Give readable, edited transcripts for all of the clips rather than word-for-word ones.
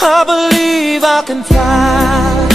I believe I can fly.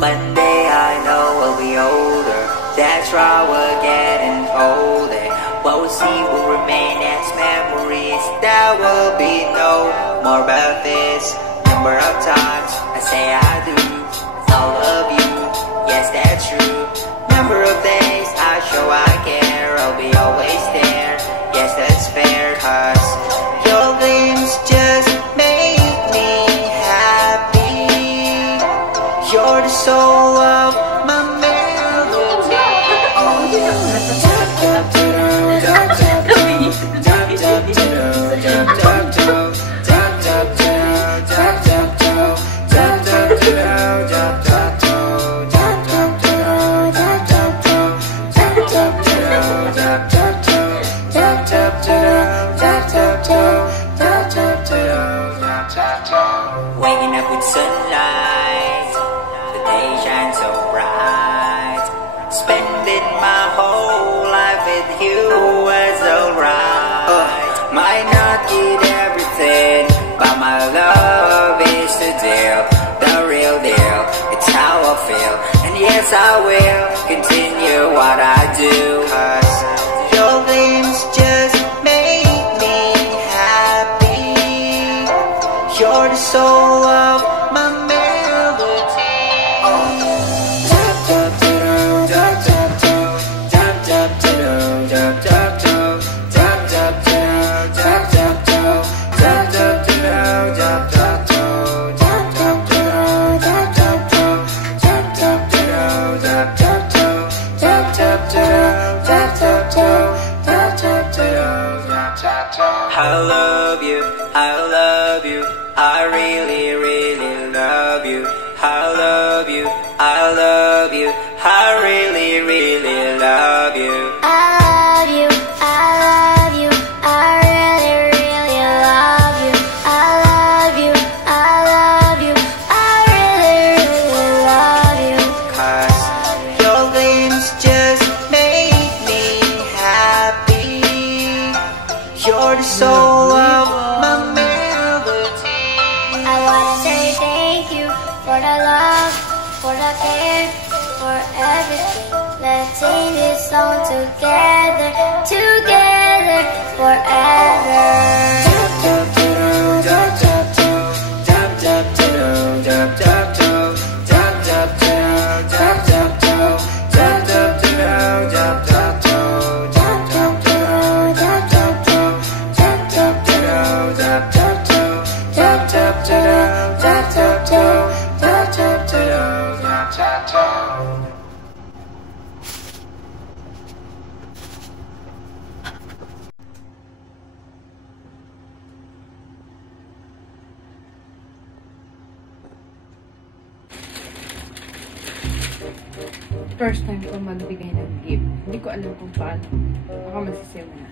One day I know we'll be older. That's right, we're getting older. What we see will remain as memories. There will be no more about this. Number of times I say I do, all of you, yes that's true. Number of days I show I care, I'll be always there. Yes that's fair, cause your dreams just make me happy. You're the soul of my melody. Waking up with sunlight, the day shines so bright. Spending my whole life with you was alright. Might not get everything, but my love is the deal, the real deal. It's how I feel, and yes I will continue what I do. Cause your dreams just make me happy. You're the soul of my melody. I love you, I love you, I really, really love you. I love you, I love you, I really, really love you. I love you, I love you, I really, really love you. I love you, I love you, I really, really love you. Cause your dreams just make me happy. You're the soul of my melody. I wanna say thank you for the love, for the care, for everything. Let's sing this song together, together, forever. First time ko magbigay ng gift. Hindi ko alam kung paano. Baka masisiyaw na.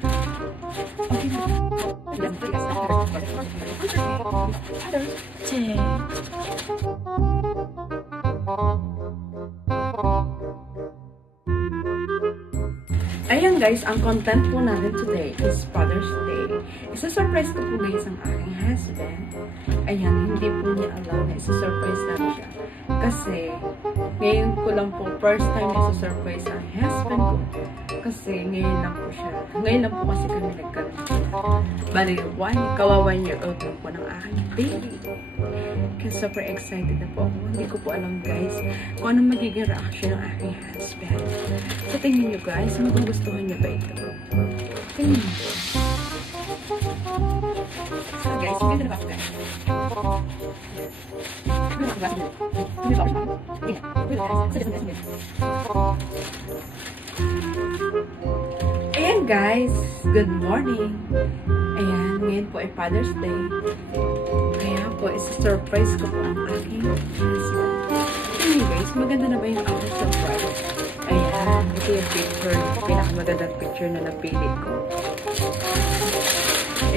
Ayan guys, ang content po natin today is Father's Day. Isa-surprise ko po guys ang aking husband. Ayan, hindi po niya alam na isa-surprise natin siya. Kasi, ngayon ko lang po, first time na isa-surprise ang husband ko. Kasi, ngayon lang po siya. Ngayon lang po kasi kami nagkaroon. Bali, 1 year old lang po ng aking baby. Kaya super excited na po ako. Hindi ko po alam guys kung anong magiging reaction ng aking husband. So, tingnan nyo guys, magugustuhan niyo ba ito? Tingnan nyo. So guys, maganda na ba ako guys? Ayan guys, good morning. Ayan, ngayon po ay Father's Day. Kaya po, isa-surprise ko po ang aking husband. Anyways, maganda na ba yung aking surprise? Ayan, ito yung picture, pinakamagandang picture na napili ko.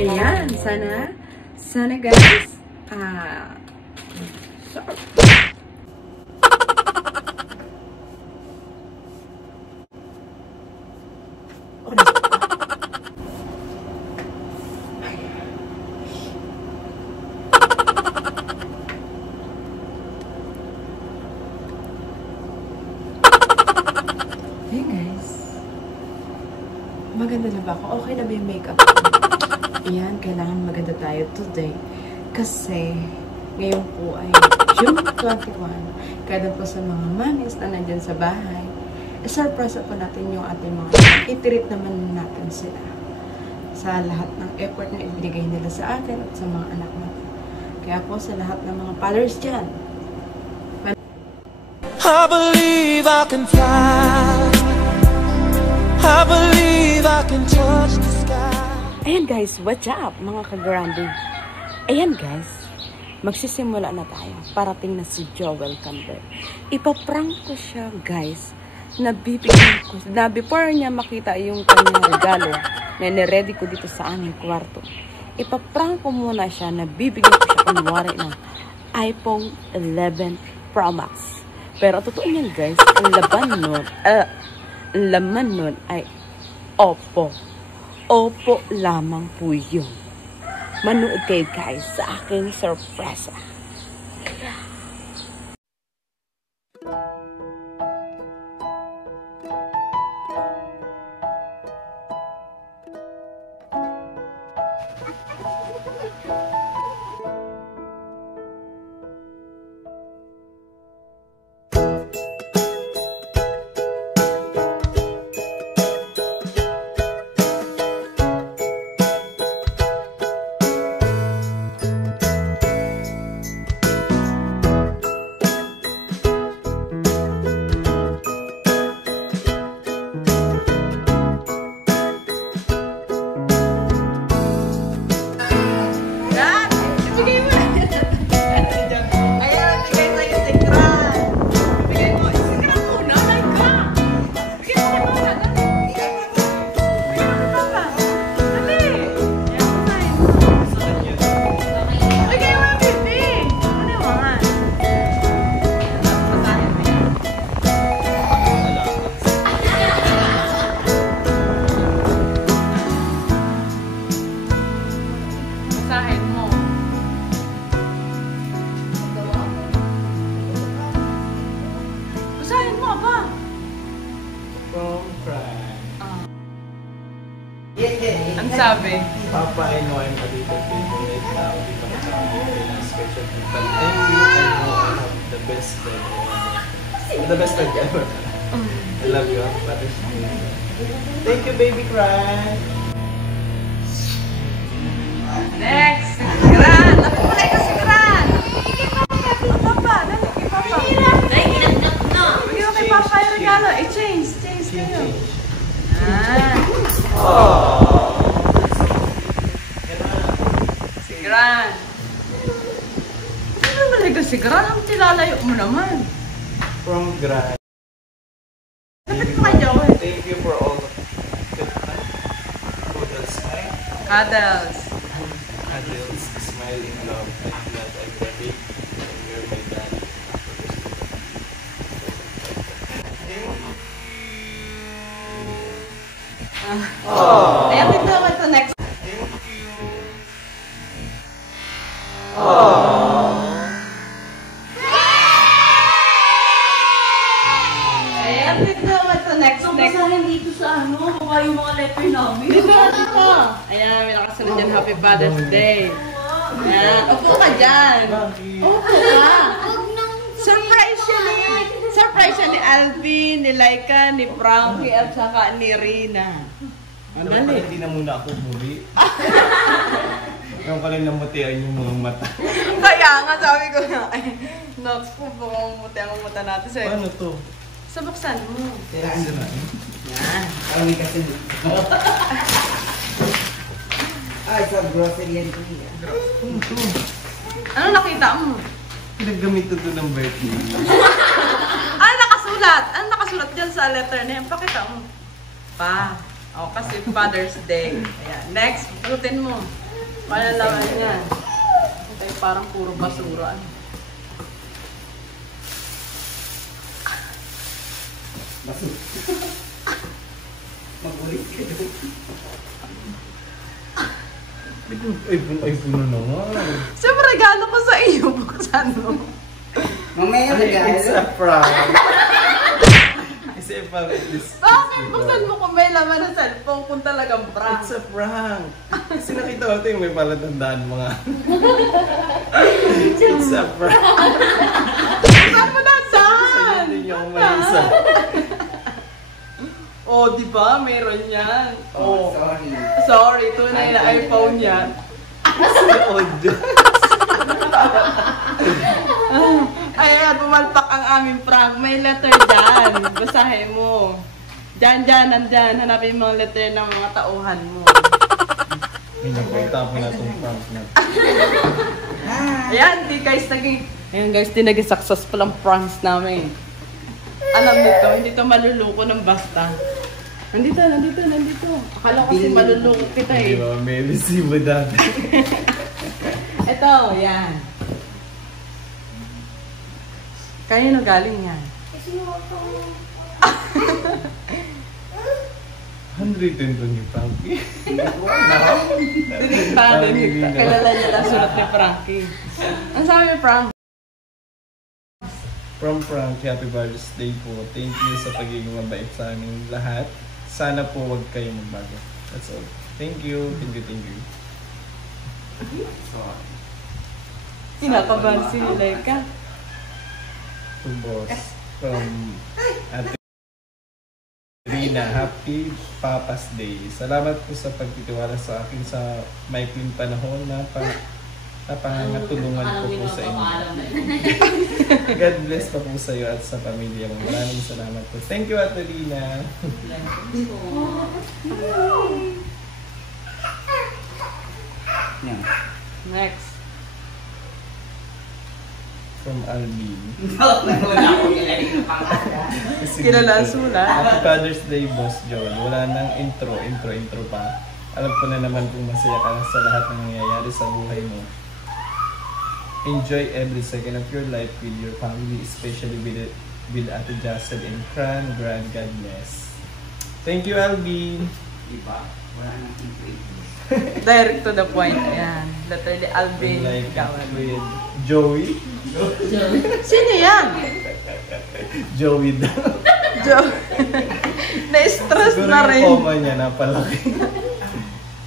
Ayan, sana guys, hey guys, maganda na ba ako? Okay na ba yung makeup ko? Ayan, kailangan maganda tayo today. Kasi, ngayon po ay June 21. Kaya po sa mga mamis na nandyan sa bahay, surprise po natin yung ating mga i-treat naman natin sila sa lahat ng effort na ibinigay nila sa atin at sa mga anak natin. Kaya po sa lahat ng mga fathers dyan, I believe I can fly. I believe I can touch the sky. ayan guys, what's up mga ka-grande? Ayan guys, magsisimula na tayo. Parating na si Joel Camber. Ipaprank ko siya guys. Nabibigyan ko na before niya makita yung kanyang regalo na niready ko dito sa aming kwarto. Ipaprank ko muna siya na bibigyan ko siya kunwari ng iPhone 11 Pro Max. Pero totoo niyan guys, ang laman nun ay Oppo. Oppo lamang po yun. Manood kayo guys sa aking sorpresa. Ang sabi? Papa, I know I'm a little bit late now because I'm special. But thank you, I know I have the best friend ever. The best friend ever. I love you, Father's Day. Thank you, baby cry. Next! Si Gran! Napukulay ka si Gran! Papa, dali kay Papa. Bigyan mo kay Papa yung regalo. Change kayo. Si Gran. Ano malaga si Gran? Ang tilalayo mo naman. From Gran. Kapit mo kayo. Thank you for all the good time. Cuddles, right? Cuddles. Cuddles, smile in love. I'm glad I'm ready. You're my dad. Ayan, ito ito next. Ayan, ito next. Basahin dito sa ano, mukha yung mga letter namin. Dito. Ayan, may nakasunod dyan. Happy Father's Day. Ayan, upo ka dyan. Upo ka. Surprise siya ni Alvin, ni Laika, ni Frankie, at saka ni Rina. Dapat pala hindi na muna ako buli. Yung pala namutian yung mga mata. Kaya nga, sabi ko nga, ay, naku, bumumuti ang mata natin sa'yo. Paano to? Sabuksan mo. Kailangan na natin. Yan. Kami kasi ay, sa grocery yan ko niya. Ano nakita mo? Pinagamit ito ng birthday. Ano nakasulat? Ano nakasulat dyan sa letter na yan? Pakita mo. Pa. O, kasi Father's Day. Ayan. Next, pulutin mo. Malalaman yan. Okay, parang puro basura. Magulit ka doon. iPhone na naman. Siyempre, regalo ko sa iyo. Buksan mo. Mamaya It's regalo. a prank. It's a prank. Bakit? Buksan mo kung may laman ng cellphone kung talagang prank. It's a prank. Kasi nakita ko ito yung may palatandaan mga. It's a prank. Saan mo na saan? Hindi niyo may isa. Oh, di ba? Meron yan. Oh, sorry. Sorry, tunay na iPhone yan. Audio. Ayan, pumalpak ang aming prank. May letter dyan. Basahin mo. Dyan, nandyan. Hanapin mo ang letter ng mga tauhan mo. Hindi ko itapon na itong prank na. Ayan, di guys, naging... Ayan guys, di naging successful ang pranks namin. Alam nito, hindi to maluluko ng basta. Nandito. Akala ko kasi maluluko kita Di eh. ba? May resibo dati. Ito, yan. Kanino galing yan? Handwritten to ni Frankie. Dinikta. Kilala niya lang sulat ni Frankie. Ang sabi ni Frank? From Frankie, happy birthday po. Thank you sa pagiging mabait sa aming lahat. Sana po wag kayong magbago. That's all. Thank you. Kinakabahan si Laika. To boss. From Ate Rina, happy Papa's Day. Salamat po sa pagtitiwala sa akin sa maikling panahon na napangatulungan ko po sa inyo. God bless pa po sa iyo at sa pamilya mo. Maraming salamat po. Thank you, Ate Rina. Next. From Alvin. Wala ko kilala ng pangalan. Kilala ang sulat. Happy Father's Day, Boss John. Wala nang intro pa. Alam ko na naman kung masaya ka sa lahat ng nangyayari sa buhay mo. Enjoy every second of your life with your family, especially with Ate Jacel and Fran. God bless. Thank you, Alvin. Diba? Wala nang intro. Direct to the point. Ayan. Literally, Alvin. Like Gawan. with Joey. Sino yan? Joey daw. Na-stress Siguro na rin. yung coma niya napalaki.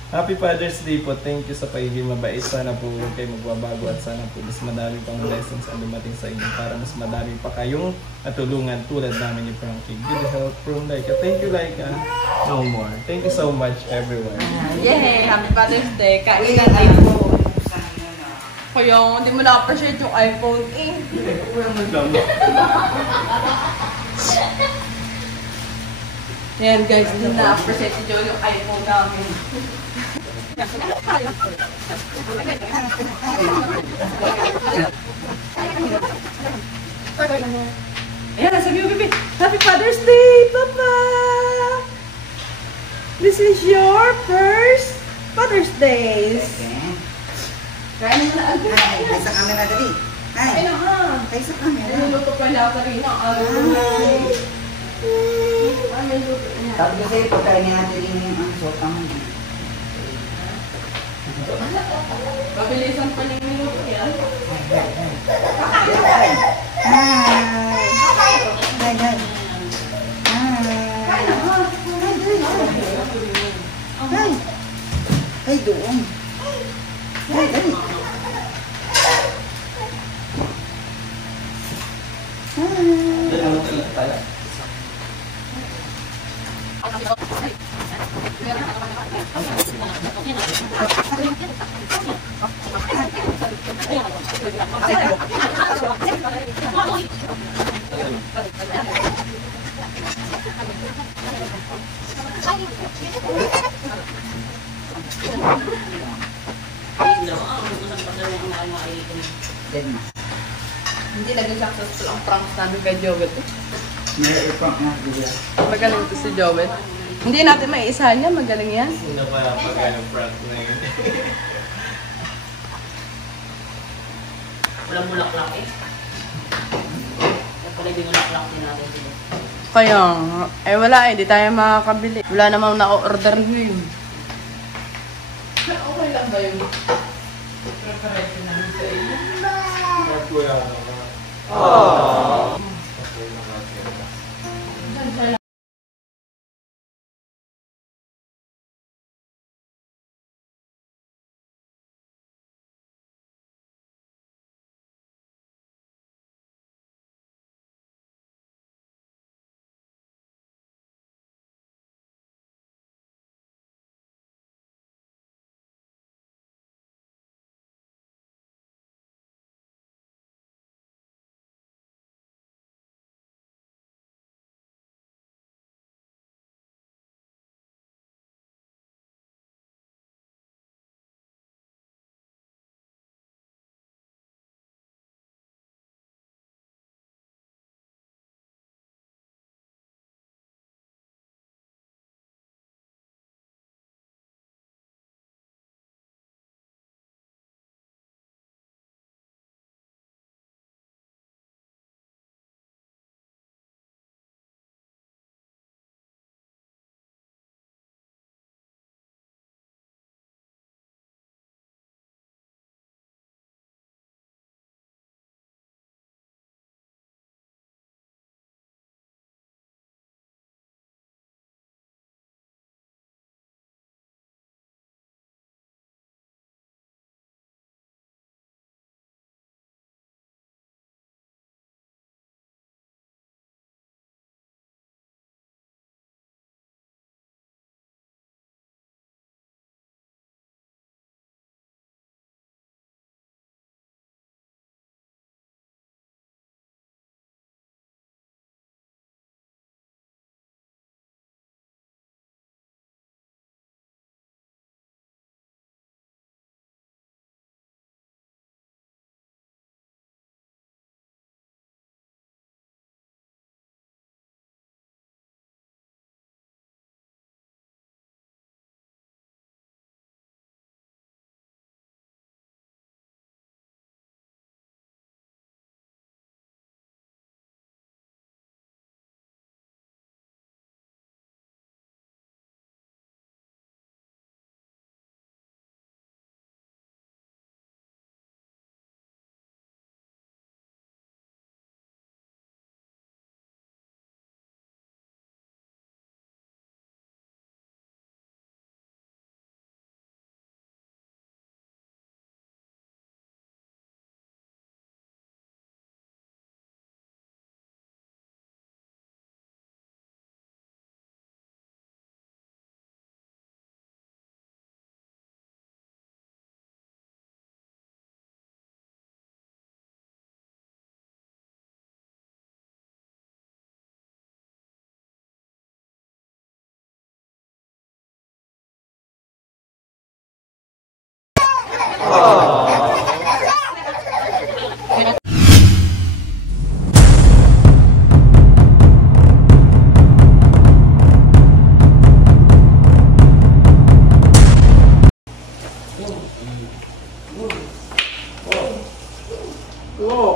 Happy Father's Day po. Thank you sa pagiging mabait. Sana po huwag kayo magbabago at sana po mas madami pang blessings ang dumating sa inyo para mas madami pa kayong natulungan tulad namin ni Frankie. Good health from Laika. Thank you, Laika. No more. Thank you so much, everyone. Yay! Happy Father's Day. Kain ng iPhone. Kaya hindi mo na-appreciate yung iPhone eh. Ayan guys, hindi na-appreciate nyo yung iPhone namin. Ayan, sabi mo, baby, Happy Father's Day, Papa! This is your first Father's Day. Kaya naman na agad. Ay, sa camera dali. Ay, Ay naman. ay sa camera. Niluluto pa niya sa rin ang alulay. Ay, niluluto niya. Sabi ko sa'yo, pagkain niya natin yung sopa mo. Pabilisan pa niya minuto yan. Hi! Hi! Hi! Ay, doon. Ay, dali. Hindi naging successful ang prank namin kay Jovet. May ipang nga diya. Magaling to si Jovet. Hindi natin may isa niya, magaling yan. Sino kaya pag yung prank na yun? Walang bulaklak eh. Pala di bulaklak din natin sila. Kaya, wala eh, di tayo makakabili. Wala namang naka-order nyo yun. Okay lang ba yun? Preparation namin sa iyo. Kuya naman.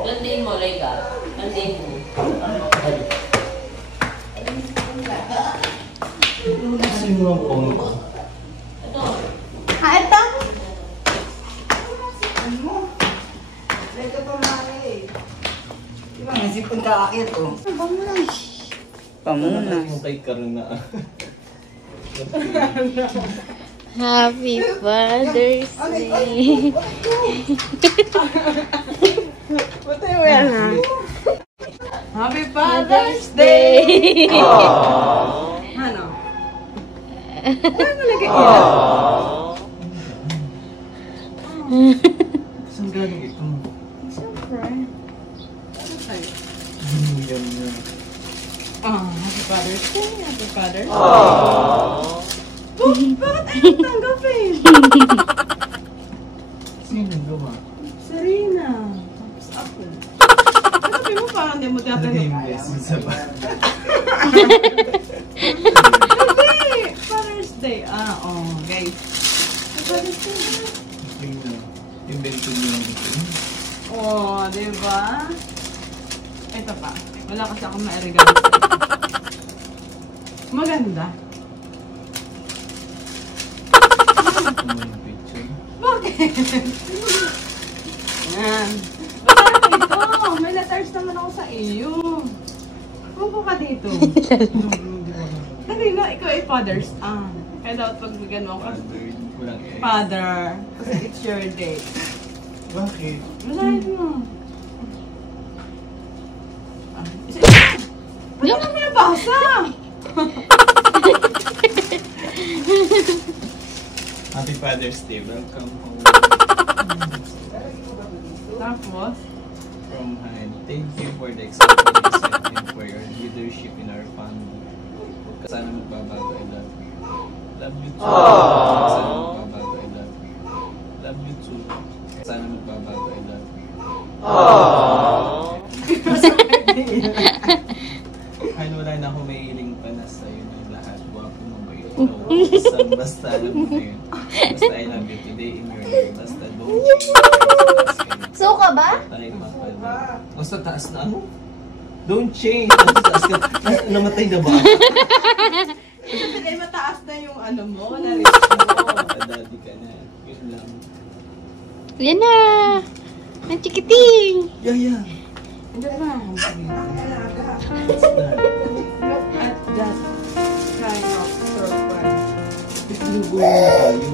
Landiin mo, Lega. Landiin mo. Sino ang pong? Ito. Ha, ito? Ano? Ito pa mali. Diba, nasipon ka akit oh. Pamunay. Pamunay. Yung kay Karuna. Happy Father's Day. Buti mo yan, ha? Happy Father's Day! Ano? Ano nalagay yan? Saan galing ito? Siyempre. Ano sa'yo? Yan. Happy Father's Day! Happy Father's Day! Oh, bakit ayaw tanggapin? ba? Serena. Tapos ako. Sabi mo parang hindi mo Talaga tinatanong. yung blessing sa ba? Hindi! Father's Day. Guys. Father's Day na. Invento nyo lang ito. Diba? Ito pa. Wala kasi akong ma-regalo. Maganda. Ito mo yung picture. Bakit? Yan. Basta ito. May letters naman ako sa iyo. Pupo ka dito. Kanina, ikaw ay father's. Kaya dapat pagbigyan mo ako. Walang eh. Father. Kasi it's your day. Bakit? Basahin mo. Isa. Ba't ka pinabasa? Happy Father's Day. Welcome home. Tapos? From Han. Thank you for the example you set and for your leadership in our family. Sana magbabago. I love you. Love you too. Sana magbabago. I love you. Love you too. Sana magbabago. I love you. Han, wala na ako may hiling pa na sa'yo ng lahat. Wapo, mabait. Basta alam mo na yun. Basta I love you today in your name. Basta don't change. Suka ba? Tayo mapala. Basta taas na ano? Don't change. Basta taas ka. Namatay na ba? Kasi pinay mataas na yung ano mo, na-reach mo. Daddy ka na. Yun lang. Yan na! Ang chikiting! Yeah. Hindi ba? What's that? Look at that kind of surprise. Linggo na tayo.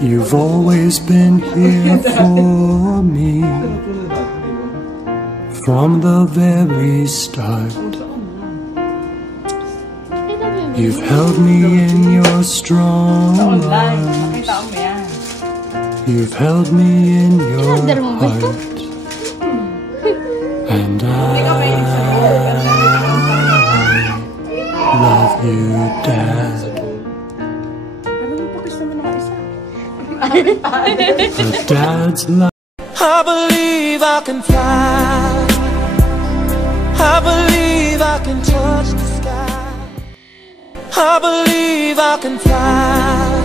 You've always been here for me from the very start. You've held me in your strong Sa online, arms. makita mo yan. You've held me in your heart. And I love you, Dad. Ano mo pa gusto mo na isa? A dad's love. I believe I can fly. I believe I can touch the sky. I believe I can fly.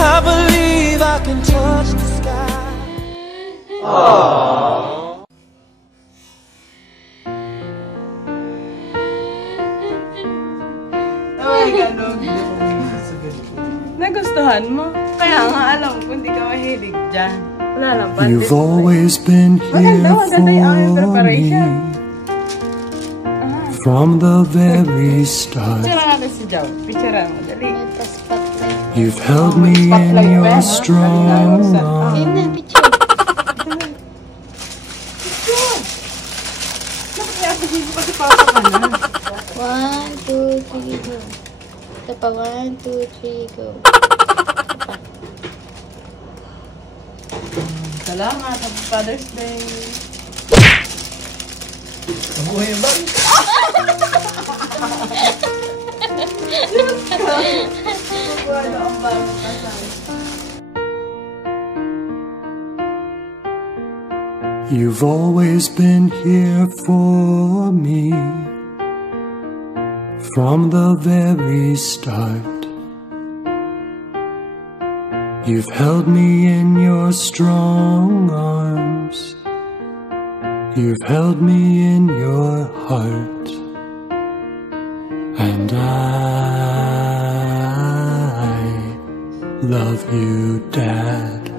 I believe I can touch the sky. Ay, ganog. Nagustuhan mo? Kaya nga alam ko, hindi ka mahilig dyan. Wala lang, bandit You've mo eh. always been here maganda yung aming for preparation. me from the very start. Picture natin si Jow. Picture mo, dali. Ito spotlight. You've held me in your strong arms. Ayun na, picture. Kaya kasi kasi papa ka na. 1, 2, 3, go. Ito pa, 1, 2, 3, go. Salamat, Happy Father's Day. Mabuhay ba? Wala ang bago kasal. You've always been here for me from the very start. You've held me in your strong arms. You've held me in your heart. And I love you, Dad.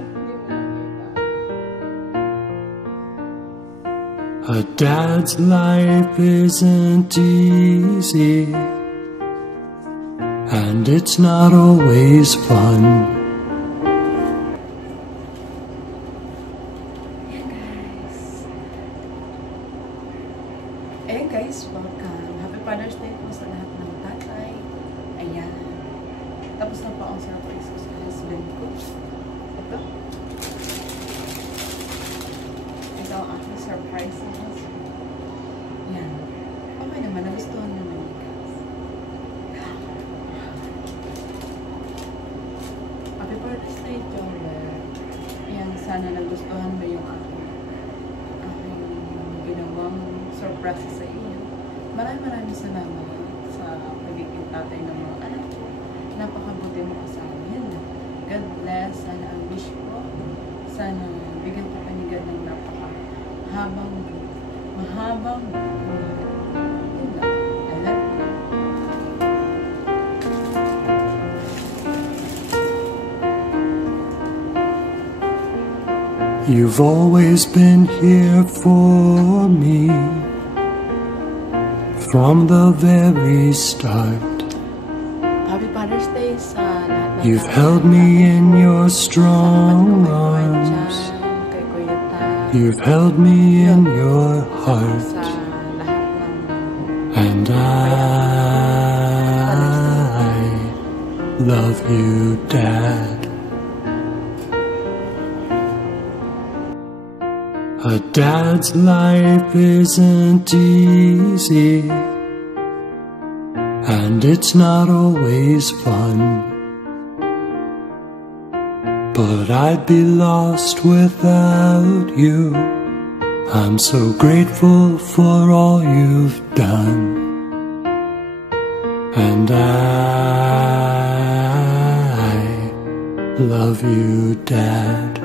A dad's life isn't easy, and it's not always fun. Ayan guys, welcome. Happy Father's Day po sa lahat ng tatay. Ayan. Tapos na po ang surprise ko sa husband ko. Ito. Ito ang aking surprise sa husband. Ayan. Okay naman, nagustuhan naman yung guys. sana nagustuhan mo yung aking ginawang surprise sa iyo. Maraming salamat sa pagiging tatay ng mga anak ko. Napakabuti mo sa amin. God bless. Sana ang wish ko. Sana bigyan ka panigan ng mahabang yun lang. I love you. You've always been here for me from the very start. Happy Father's Day sa lahat ng You've held me in your strong arms. kay Kuya Tan, You've held me in your heart. sa lahat ng And I love you, Dad. A dad's life isn't easy, and it's not always fun. But I'd be lost without you. I'm so grateful for all you've done. And I love you, Dad.